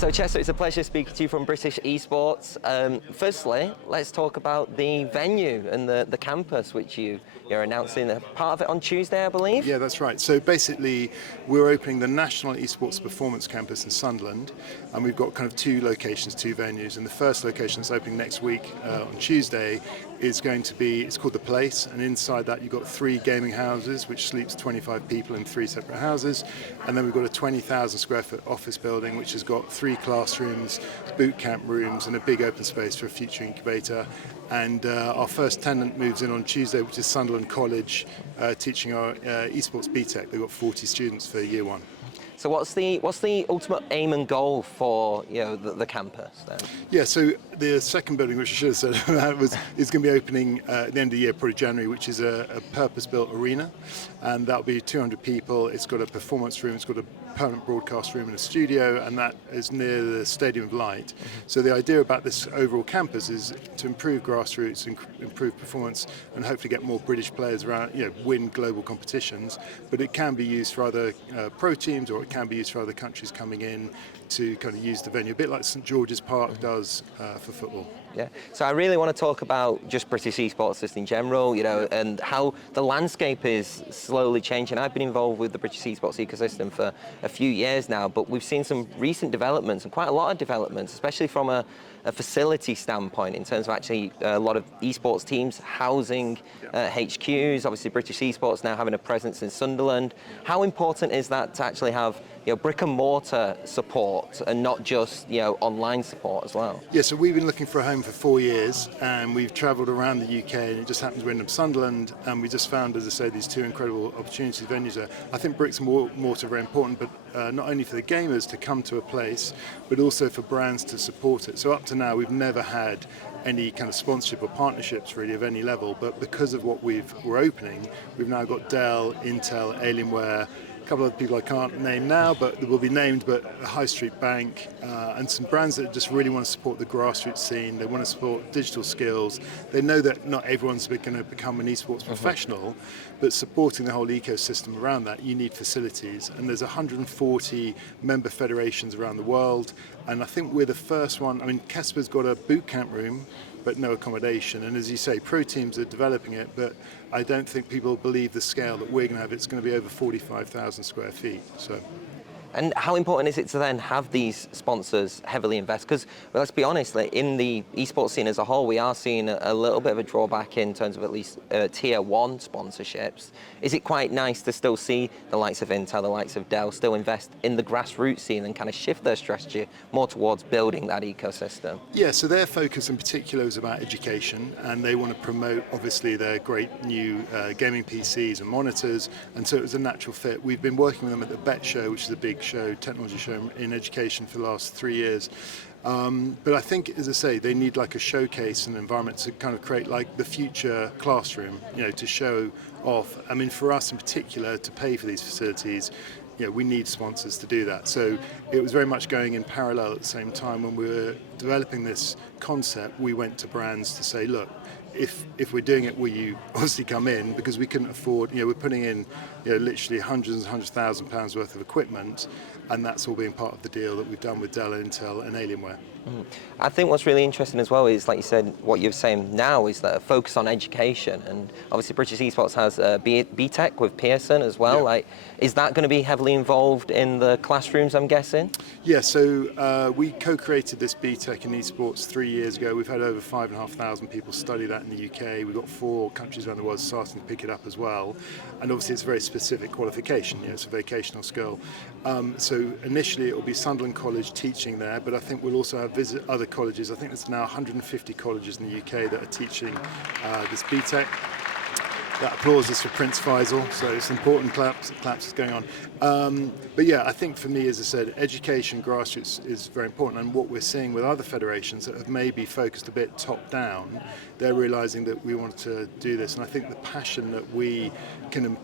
So Chester, it's a pleasure speaking to you from British Esports. Firstly, let's talk about the venue and the campus, which you're announcing a part of it on Tuesday, I believe? Yeah, that's right. So basically, we're opening the National Esports Performance Campus in Sunderland, and we've got kind of two locations, two venues. And the first location that's opening next week on Tuesday is going to be, it's called The Place, and inside that you've got 3 gaming houses, which sleeps 25 people in 3 separate houses. And then we've got a 20,000 square foot office building, which has got 3 classrooms, boot camp rooms, and a big open space for a future incubator. And our first tenant moves in on Tuesday, which is Sunderland College, teaching our Esports BTEC. They've got 40 students for year 1. So what's the ultimate aim and goal for the campus then? Yeah, so the second building, which I should have said, is going to be opening at the end of the year, probably January, which is a purpose-built arena, and that'll be 200 people. It's got a performance room, it's got a permanent broadcast room and a studio, and that is near the Stadium of Light. So the idea about this overall campus is to improve grassroots, improve performance, and hopefully get more British players around, win global competitions. But it can be used for other pro teams, or it can be used for other countries coming in to kind of use the venue, a bit like St George's Park does for football. Yeah, so I really want to talk about just British esports just in general, and how the landscape is slowly changing. I've been involved with the British esports ecosystem for a few years now, but we've seen some recent developments, and quite a lot of developments, especially from a facility standpoint, in terms of actually a lot of esports teams housing HQs. Obviously British esports now having a presence in Sunderland. How important is that to actually have brick and mortar support and not just online support as well? Yeah, so we've been looking for a home for 4 years, and we've travelled around the UK, and it just happens we're in Sunderland, and we just found, as I say, these 2 incredible opportunities, venues there. I think bricks and mortar are very important, but not only for the gamers to come to a place, but also for brands to support it. So up to now, we've never had any kind of sponsorship or partnerships really of any level, but because of what we're opening, we've now got Dell, Intel, Alienware, a couple of people I can't name now, but they will be named, but a high street bank, and some brands that just really want to support the grassroots scene. They want to support digital skills. They know that not everyone's going to become an esports professional, but supporting the whole ecosystem around that, you need facilities. And there's 140 member federations around the world, and I think we're the first one. I mean, Casper's got a boot camp room, but no accommodation. And as you say, pro teams are developing it, but I don't think people believe the scale that we're going to have. It's going to be over 45,000 square feet. And how important is it to then have these sponsors heavily invest? Because let's be honest, in the esports scene as a whole, we are seeing a little bit of a drawback in terms of at least tier 1 sponsorships. Is it quite nice to still see the likes of Intel, the likes of Dell still invest in the grassroots scene and kind of shift their strategy more towards building that ecosystem? Yeah, so their focus in particular is about education, and they want to promote obviously their great new gaming PCs and monitors, and so it was a natural fit. We've been working with them at the BET show, which is a big technology show in education for the last 3 years. But I think, as I say, they need like a showcase and environment to kind of create like the future classroom, to show off. I mean, for us in particular, to pay for these facilities, we need sponsors to do that. So it was very much going in parallel at the same time. When we were developing this concept, we went to brands to say, look, if we're doing it, will you obviously come in? Because we couldn't afford, we're putting in literally hundreds of thousands of pounds worth of equipment, and that's all being part of the deal that we've done with Dell, Intel and Alienware. I think what's really interesting as well is, like you said, what you're saying now is that a focus on education, and obviously British Esports has BTEC with Pearson as well. Yeah. Is that going to be heavily involved in the classrooms, I'm guessing? Yeah, so we co-created this BTEC in esports 3 years ago. We've had over 5,500 people study that in the UK. We've got 4 countries around the world starting to pick it up as well. And obviously it's a very specific qualification, it's a vocational skill. So initially it will be Sunderland College teaching there, but I think we'll also visit other colleges. I think there's now 150 colleges in the UK that are teaching this BTEC. That applause is for Prince Faisal, so it's important claps is going on. But yeah, I think for me, as I said, education, grassroots is very important. And what we're seeing with other federations that have maybe focused a bit top down, they're realizing that we want to do this. And I think the passion that we can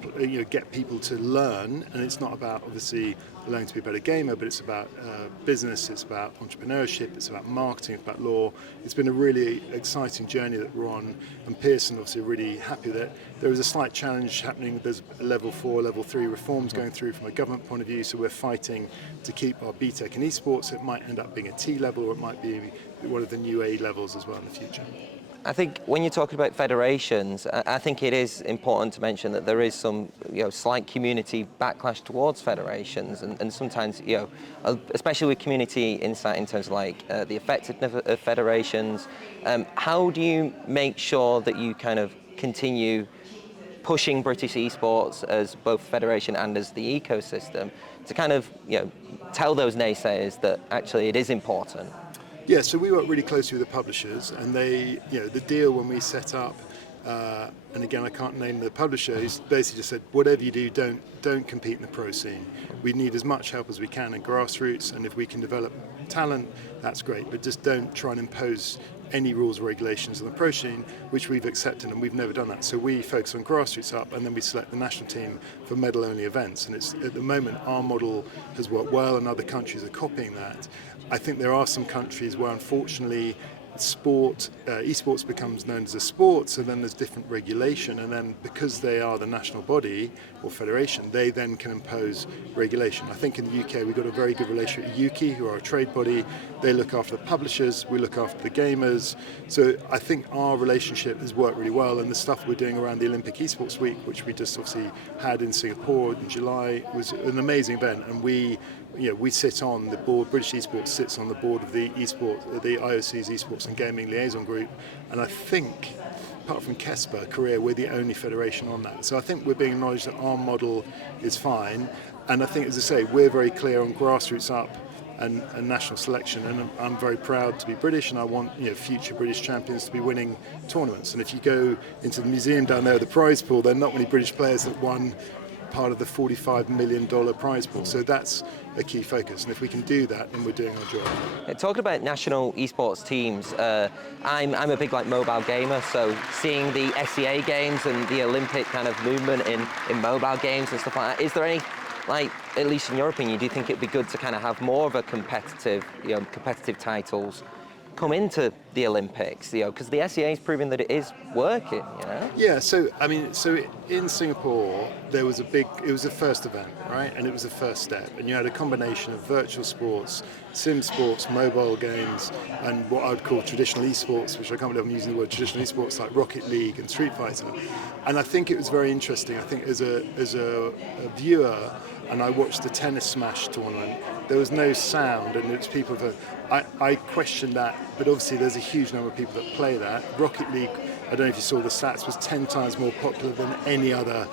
get people to learn, and it's not about obviously learning to be a better gamer, but it's about business, it's about entrepreneurship, it's about marketing, it's about law. It's been a really exciting journey that we're on, and Pearson obviously are really happy that they're there is a slight challenge happening. There's level 4, level 3 reforms going through from a government point of view, so we're fighting to keep our BTEC in esports. It might end up being a T level, or it might be one of the new A levels as well in the future. I think when you're talking about federations, I think it is important to mention that there is some, slight community backlash towards federations, and sometimes, especially with community insight in terms of the effectiveness of federations. How do you make sure that you kind of continue pushing British esports as both federation and as the ecosystem to kind of, tell those naysayers that actually it is important? Yeah, so we work really closely with the publishers, and they, the deal when we set up, and again I can't name the publisher, he's basically just said, whatever you do, don't compete in the pro scene. We need as much help as we can in grassroots, and if we can develop talent, that's great, but just don't try and impose any rules or regulations on the pro scene, which we've accepted, and we've never done that. So we focus on grassroots up, and then we select the national team for medal-only events. And it's, at the moment, our model has worked well, and other countries are copying that. I think there are some countries where, unfortunately, esports becomes known as a sport, so then there's different regulation, and then because they are the national body or federation, they then can impose regulation. I think in the UK we've got a very good relationship with Yuki, who are a trade body. They look after the publishers, we look after the gamers. So I think our relationship has worked really well, and the stuff we're doing around the Olympic Esports Week, which we just obviously had in Singapore in July, was an amazing event, and we sit on the board. British Esports sits on the board of the IOC's Esports and Gaming Liaison Group, and I think, apart from KESPA, Korea, we're the only federation on that. So I think we're being acknowledged that our model is fine, and I think, as I say, we're very clear on grassroots up and national selection, and I'm very proud to be British, and I want future British champions to be winning tournaments. And if you go into the museum down there, the prize pool, there are not many British players that won part of the $45 million prize pool. So that's a key focus, and if we can do that, then we're doing our job. Talking about national esports teams, I'm a big mobile gamer, so seeing the SEA games and the Olympic kind of movement in mobile games and stuff like that, is there any, at least in your opinion, do you think it'd be good to kind of have more of a competitive titles come into the Olympics, because the SEA is proving that it is working, Yeah, so in Singapore, it was the first event, right? And it was the first step. And you had a combination of virtual sports, sim sports, mobile games, and what I would call traditional esports, which I can't believe I'm using the word traditional esports, like Rocket League and Street Fighter. And I think it was very interesting. I think as a viewer, and I watched the tennis smash tournament, there was no sound, and it's people I questioned that, but obviously there's a huge number of people that play that. Rocket League, I don't know if you saw the stats, was 10 times more popular than any other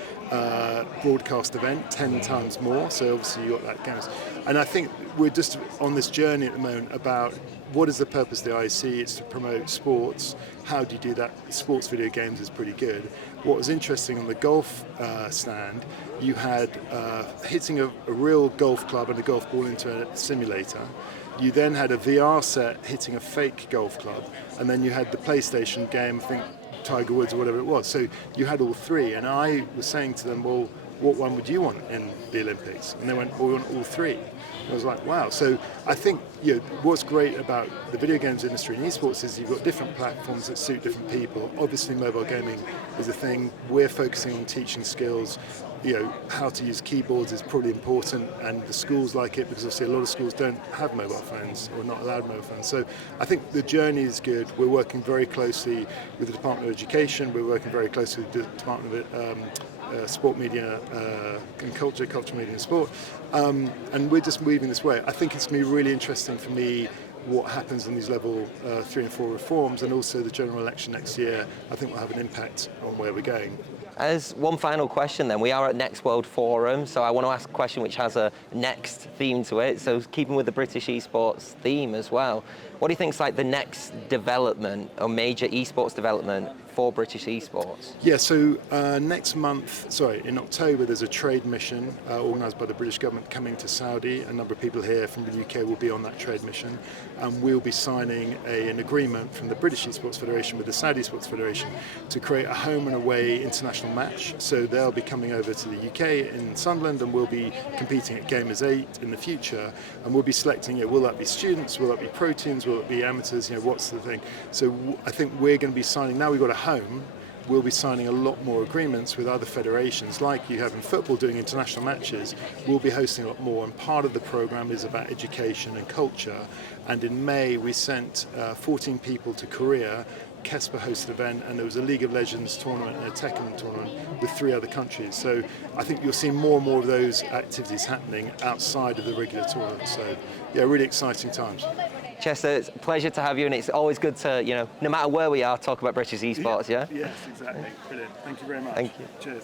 broadcast event, 10 times more, so obviously you got that game. And I think we're just on this journey at the moment about what is the purpose of the IC? It's to promote sports. How do you do that? Sports video games is pretty good. What was interesting on the golf stand, you had hitting a real golf club and a golf ball into a simulator. You then had a VR set hitting a fake golf club, and then you had the PlayStation game, I think Tiger Woods or whatever it was. So you had all three, and I was saying to them, well, what one would you want in the Olympics? And they went, well, we want all three. And I was like, wow. So I think what's great about the video games industry and esports is you've got different platforms that suit different people. Obviously, mobile gaming is a thing. We're focusing on teaching skills. How to use keyboards is probably important, and the schools like it because obviously a lot of schools don't have mobile phones or not allowed mobile phones. So I think the journey is good. We're working very closely with the Department of Education. We're working very closely with the Department of Sport, Media and Culture, Media and Sport. And we're just moving this way. I think it's going to be really interesting for me what happens in these level 3 and 4 reforms, and also the general election next year. I think will have an impact on where we're going. As one final question then, we are at Next World Forum, so I want to ask a question which has a next theme to it, so keeping with the British esports theme as well. What do you think is the next development or major esports development for British esports? Yeah, so in October there's a trade mission organised by the British government coming to Saudi. A number of people here from the UK will be on that trade mission, and we'll be signing an agreement from the British Esports Federation with the Saudi Esports Federation to create a home and away international match. So they'll be coming over to the UK in Sunderland, and we'll be competing at Gamers 8 in the future, and we'll be selecting, will that be students, will that be pro teams, will it be amateurs, what's the thing. So I think we're going to be signing, now we've got a home, we'll be signing a lot more agreements with other federations, like you have in football doing international matches. We'll be hosting a lot more, and part of the program is about education and culture. And in May, we sent 14 people to Korea. Kesper hosted an event, and there was a League of Legends tournament and a Tekken tournament with 3 other countries. So I think you'll see more and more of those activities happening outside of the regular tournament. So yeah, really exciting times. Chester, it's a pleasure to have you, and it's always good to, no matter where we are, talk about British esports, yeah? Yes, exactly. Brilliant. Thank you very much. Thank you. Cheers.